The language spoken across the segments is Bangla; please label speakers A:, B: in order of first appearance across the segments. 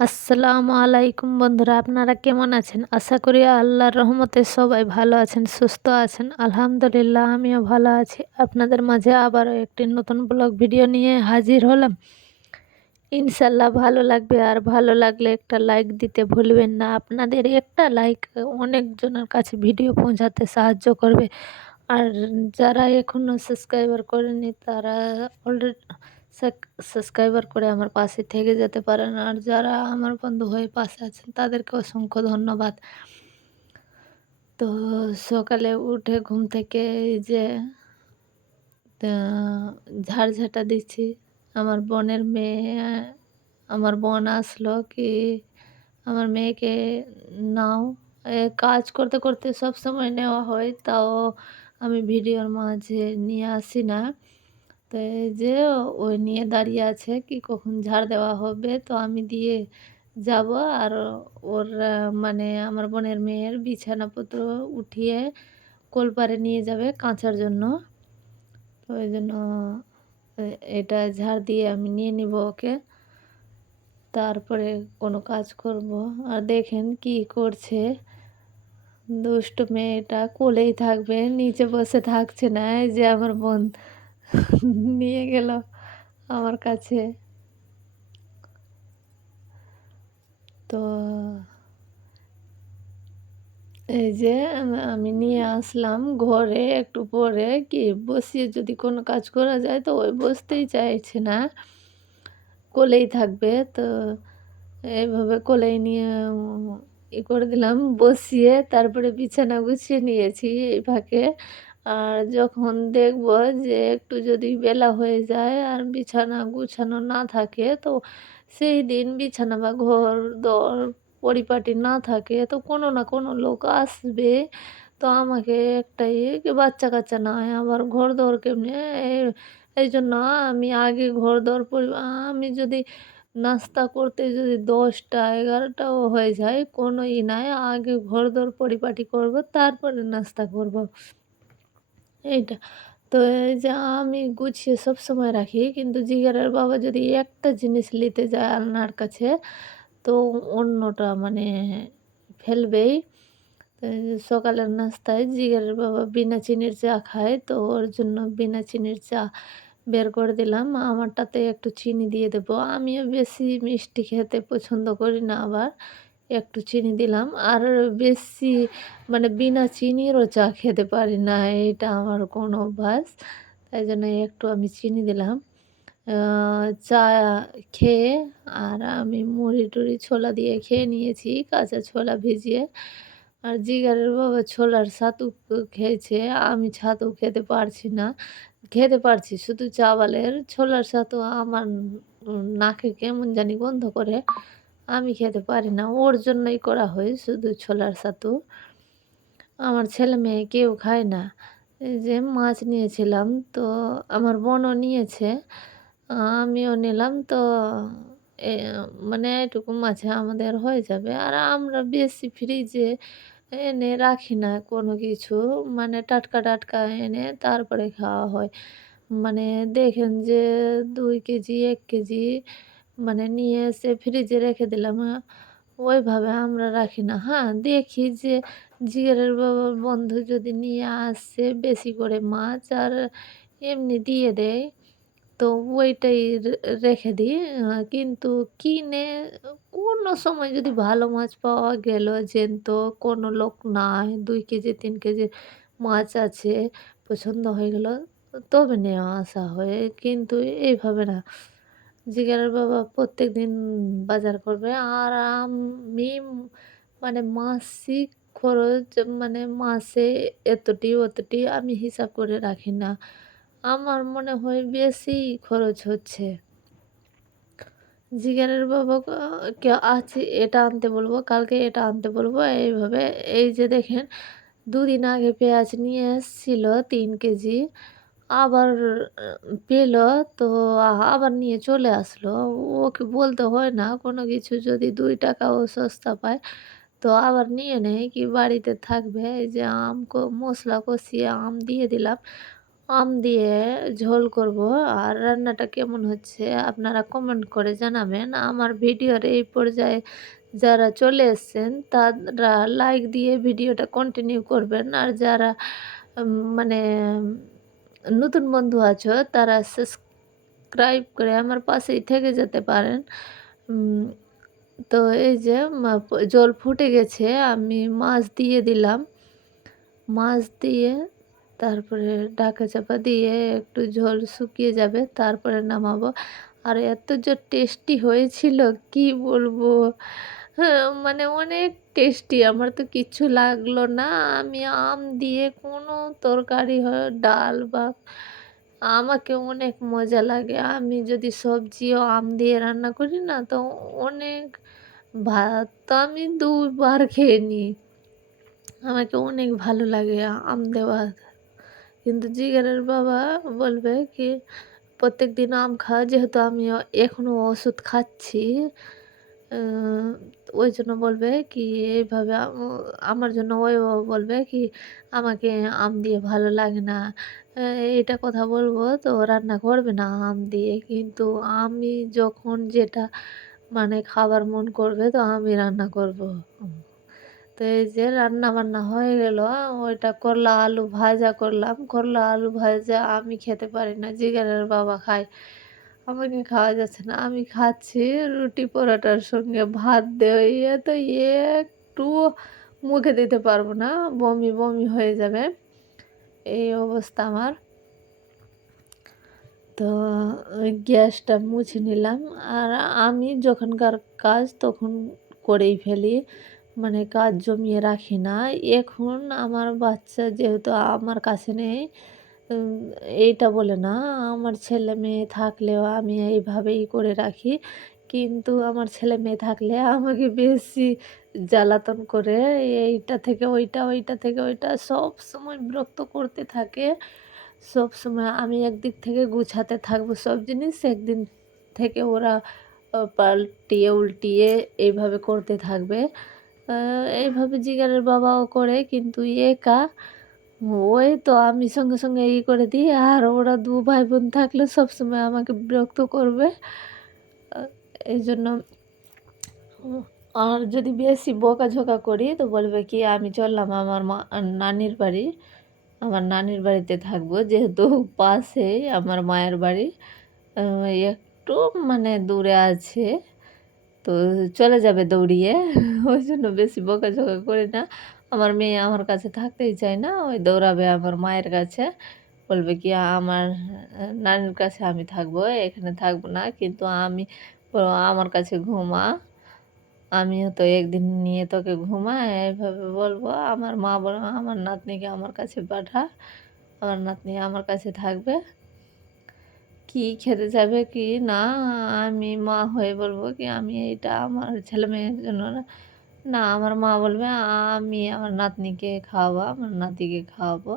A: আসসালামু আলাইকুম বন্ধুরা, আপনারা কেমন আছেন? আশা করি আল্লাহর রহমতে সবাই ভালো আছেন, সুস্থ আছেন। আলহামদুলিল্লাহ, আমিও ভালো আছি। আপনাদের মাঝে আবারও একটি নতুন ব্লগ ভিডিও নিয়ে হাজির হলাম। ইনশাল্লাহ ভালো লাগবে, আর ভালো লাগলে একটা লাইক দিতে ভুলবেন না। আপনাদের একটা লাইক অনেকজনের কাছে ভিডিও পৌঁছাতে সাহায্য করবে। আর যারা এখনও সাবস্ক্রাইবার করেনি তারা অলরেডি সাবস্ক্রাইবার করে আমার পাশে থেকে যেতে পারেন। আর যারা আমার বন্ধু হয়ে পাশে আছেন, তাদেরকে অসংখ্য ধন্যবাদ। তো সকালে উঠে ঘুম থেকে যে ঝাড়ঝাঁটা দিচ্ছি। আমার বোনের মেয়ে, আমার বোন আসলো কি, আমার মেয়েকে নাও। কাজ করতে করতে সব সময় নেওয়া হয়, তাও আমি ভিডিওর মাঝে নিয়ে আসি না। এই যে ওই নিয়ে দাঁড়িয়ে আছে কি কখন ঝাড় দেওয়া হবে তো আমি দিয়ে যাব। আর ওর মানে আমার বোনের মেয়ের বিছানাপত্র উঠিয়ে কোলপারে নিয়ে যাবে কাঁচার জন্য। তো ওই জন্য এটা ঝাড় দিয়ে আমি নিয়ে নিব ওকে। তারপরে কোনো কাজ করব। আর দেখেন কি করছে। দুষ্ট মেয়েটা কোলেই থাকবে, নিচে বসে থাকছে না। যে আমার বোন। নিয়ে গেল আমার কাছে। তো এই যে আমি নিয়ে আসলাম ঘরে একটু পরে কি বসিয়ে যদি কোনো কাজ করা যায় তো ওই বসতেই চাইছে না। কোলেই থাকবে তো এইভাবে কোলেই নিয়ে ই করে দিলাম, বসিয়ে তারপরে বিছানা গুছিয়ে নিয়েছি এই ফাঁকে। আর যখন দেখব যে একটু যদি বেলা হয়ে যায় আর বিছানা গুছানো না থাকে, তো সেই দিন বিছানা বা ঘর দর পরিপাটি না থাকে, তো কোনো না কোনো লোক আসবে। তো আমাকে একটাই বাচ্চা কাচ্চা নয় আবার ঘর দর কেমনি? এই জন্য আমি আগে ঘর দর পরি, আমি যদি নাস্তা করতে যদি দশটা, এগারোটাও হয়ে যায় কোনো ই নাই, আগে ঘর দর পরিপাটি করব, তারপরে নাস্তা করব। এইটা। তো এই যে আমি গুছিয়ে সব সময় রাখি, কিন্তু জিগারের বাবা যদি একটা জিনিস নিতে যায় আলনার কাছে, তো অন্যটা মানে ফেলবেই। সকালের নাস্তায় জিগারের বাবা বিনা চিনির চা খায়, তো ওর জন্য বিনা চিনির চা বের করে দিলাম। আমারটাতে একটু চিনি দিয়ে দেবো। আমিও বেশি মিষ্টি খেতে পছন্দ করি না আবার। একটু চিনি দিলাম। আর বেশি মানে বিনা চিনিরও চা খেতে পারি না, এটা আমার কোনো অভ্যাস। তাই জন্য একটু আমি চিনি দিলাম। চা খেয়ে আর আমি মুড়ি টুড়ি ছোলা দিয়ে খেয়ে নিয়েছি, কাঁচা ছোলা ভিজিয়ে। আর জিগারের বাবা ছোলার ছাতু খেয়েছে, আমি ছাতু খেতে পারছি না। খেতে পারছি, শুধু চাওয়ালের ছোলার ছাতু আমার নাকে কেমন জানি গন্ধ করে। আমি খেতে পারি না। ওর জন্যই করা হয় শুধু ছোলার ছাতু। আমার ছেলে মেয়ে কেউ খায় না। এই যে মাছ নিয়েছিলাম, তো আমার বোনও নিয়েছে। আমিও নিলাম, তো মানে এটুকু মাছে আমাদের হয়ে যাবে। আর আমরা বেশি ফ্রিজে এনে রাখি না কোনো কিছু। মানে টাটকা টাটকা এনে তারপরে খাওয়া হয়। মানে দেখেন যে দুই কেজি, এক কেজি মানে নিয়ে এসে ফ্রিজে রেখে দিলাম। ওইভাবে আমরা রাখি না। হ্যাঁ দেখি যে জিগরের বাবার বন্ধু যদি নিয়ে আসে বেশি করে মাছ আর এমনি দিয়ে দেয়, তো ওইটাই রেখে দিই। কিন্তু কিনে কোনো সময় যদি ভালো মাছ পাওয়া গেল তো কোনো লোক নাই, দুই কেজি, তিন কেজি মাছ আছে, পছন্দ হয়ে গেল, তবে নেওয়া আসা হয়। কিন্তু এইভাবে না। জিগারের বাবা প্রত্যেক দিন বাজার করবে। আর আমি মানে মাসিক খরচ মানে মাসে এতটি অতটি আমি হিসাব করে রাখি না। আমার মনে হয় বেশি খরচ হচ্ছে। জিগারের বাবাকে আছে এটা আনতে বলব, কালকে এটা আনতে বলব। এইভাবে, এই যে দেখেন, দুদিন আগে পেঁয়াজ নিয়ে এসেছিল তিন কেজি। আবার, পেল, তো আবার নিয়ে চলে আসলো। ওকে বলতে হয় না, কোনো কিছু যদি দুই টাকাও সস্তা পায়, তো আবার নিয়ে নেয় কি বাড়িতে থাকবে? এই যে আম মশলা কষিয়ে আম দিয়ে দিলাম। আম দিয়ে ঝোল করব। আর রান্নাটা কেমন হচ্ছে আপনারা কমেন্ট করে জানাবেন। আমার ভিডিওর এই পর্যায়ে যারা চলে এসছেন, তারা লাইক দিয়ে ভিডিওটা কন্টিনিউ করবেন। আর যারা মানে নতুন বন্ধু আছো, তারা সাবস্ক্রাইব করে আমার পাশেই থেকে যেতে পারেন। তো এই যে জল ফুটে গেছে, আমি মাছ দিয়ে দিলাম। মাছ দিয়ে তারপরে ঢাকা চাপা দিয়ে একটু ঝোল শুকিয়ে যাবে, তারপরে নামাবো। আর এত যে টেস্টি হয়েছিল, কি বলব? মানে অনেক টেস্টি। আমার তো কিচ্ছু লাগল না। আমি আম দিয়ে কোনো তরকারি হয়, ডাল বা আমাকে অনেক মজা লাগে। আমি যদি সবজিও আম দিয়ে রান্না করি না, তো অনেক ভাত তো আমি দুবার খেয়ে নিই। আমাকে অনেক ভালো লাগে আম দেওয়া। কিন্তু জিগারের বাবা বলবে কি প্রত্যেক দিন আম খাওয়া, যেহেতু আমি এখনও ওষুধ খাচ্ছি ওই জন্য বলবে কি, এইভাবে আম- আমার জন্য ওই বলবে কি, আমাকে আম দিয়ে ভালো লাগে না। এটা কথা বলব তো রান্না করবে না আম দিয়ে। কিন্তু আমি যখন যেটা মানে খাবার মন করবে তো আমি রান্না করব। তো এই যে রান্না বান্না হয়ে গেল, ওইটা করলা আলু ভাজা করলাম। করলা আলু ভাজা আমি খেতে পারি না, জিগারের বাবা খায়। আমাকে খাওয়া যাচ্ছে না। আমি খাচ্ছি রুটি পরোটার সঙ্গে ভাত দিয়ে তো একটু মুখে দিতে পারব না। বমি বমি হয়ে যাবে। এই অবস্থা আমার। তো গ্যাসটা মুছে নিলাম। আর আমি যখনকার কাজ তখন করেই ফেলি। মানে কাজ জমিয়ে রাখি না। এখন আমার বাচ্চা যেহেতু আমার কাছে নেই এইটা বলে না, আমার ছেলে মেয়ে থাকলেও আমি এইভাবেই করে রাখি। কিন্তু আমার ছেলে মেয়ে থাকলে আমাকে বেশি জ্বালাতন করে, এইটা থেকে ওইটা ওইটা থেকে ওইটা, সব সময় বিরক্ত করতে থাকে। সব সময় আমি একদিক থেকে গুছাতে থাকব সব জিনিস, একদিন থেকে ওরা পাল্টিয়ে উল্টিয়ে এইভাবে করতে থাকবে। এইভাবে জিগারের বাবাও করে, কিন্তু একা ওই তো আমি সঙ্গে সঙ্গে এই করে দিই, আর ওরা দু ভাই বোন থাকলে সবসময় আমাকে বিরক্ত করবে। এই জন্য, আর যদি বেশি বকাঝকা করি তো বলবে কি, আমি চললাম আমার মা, নানির বাড়ি, আমার নানির বাড়িতে থাকব, যেহেতু পাশেই আমার মায়ের বাড়ি একটু মানে দূরে আছে। তো চলে যাবে দৌড়িয়ে। ওই জন্য বেশি বকাঝকা করি না। আমার মেয়ে আমার কাছে থাকতেই চায় না, ওই দৌড়াবে আমার মায়ের কাছে। বলবে কি, আমার, নানির কাছে আমি থাকব, এখানে থাকব না, কিন্তু আমি আমার কাছে ঘুমা। আমিও তো একদিন নিয়ে তোকে ঘুমা এইভাবে বলব। আমার মা বলব, আমার নাতনিকে আমার কাছে পাঠা। আমার নাতনি আমার কাছে থাকবে। কি খেতে যাবে কি না, আমি মা হয়ে বলব কি আমি এইটা আমার ছেলে মেয়ের জন্য না। আমার মা বলবে আমি আমার নাতনিকে খাওয়াবো, আমার নাতিকে খাওয়াবো।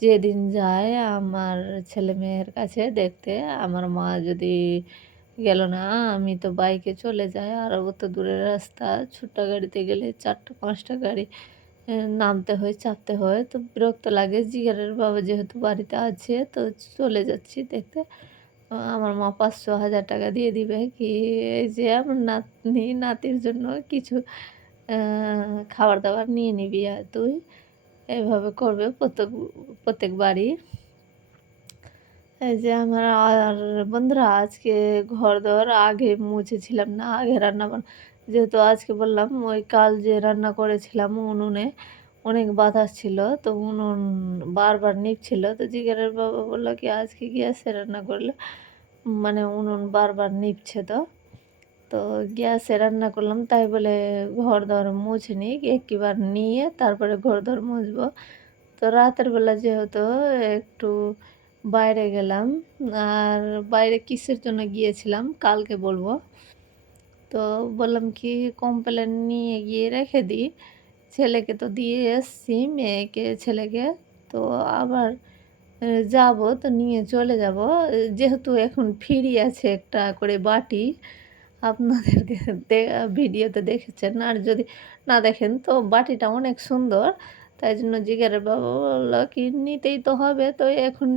A: যেদিন যায় আমার ছেলে মেয়ের কাছে দেখতে আমার মা যদি গেল না, আমি তো বাইকে চলে যাই আর তো দূরের রাস্তা, ছোট্ট গাড়িতে গেলে চারটা, পাঁচটা গাড়ি। নামতে হয়, চাপতে হয়। তো বিরক্ত লাগে। জিগারের বাবা যেহেতু বাড়িতে আছে, তো চলে যাচ্ছি দেখতে। আমার মা পাঁচশো হাজার টাকা দিয়ে দিবে। কি এই যে আমার নাতনি, নাতির জন্য কিছু খাবার দাবার নিয়ে নিবি আর তুই। এভাবে করবে প্রত্যেক প্রত্যেক বাড়ি। এই যে আমার, আর বন্ধুরা, আজকে ঘর দর আগে মুছেছিলাম না, আগে রান্না বান্না যেহেতু আজকে বললাম, ওই কাল যে রান্না করেছিলাম উনুনে, অনেক বাতাস ছিল, তো উনুন বারবার নিভছিল তো জিগারের বাবা বলল কি, আজকে গ্যাসে রান্না করলে? মানে উনুন বারবার নিভছে তো। তো গ্যাসে রান্না করলাম, তাই বলে ঘর দর মুছে নিই একবার নিয়ে তারপরে ঘর দর মুছবো। তো রাতের বেলা যেহেতু একটু বাইরে গেলাম, আর বাইরে কিসের জন্য গিয়েছিলাম, কালকে বলব। তো বললাম কি কমপ্লেন নিয়ে গিয়ে রেখে দিই। ছেলেকে তো দিয়ে এসছি, মেয়েকে, ছেলেকে। তো আবার যাব, তো নিয়ে চলে যাব। যেহেতু এখন ফিরি আছে একটা করে বাটি, আপনাদেরকে ভিডিওতে দেখেছেন। আর যদি না দেখেন, তো বাটিটা অনেক সুন্দর। তাই জন্য জিগারের বাবা বলল কি, নিতেই তো হবে। তো এখন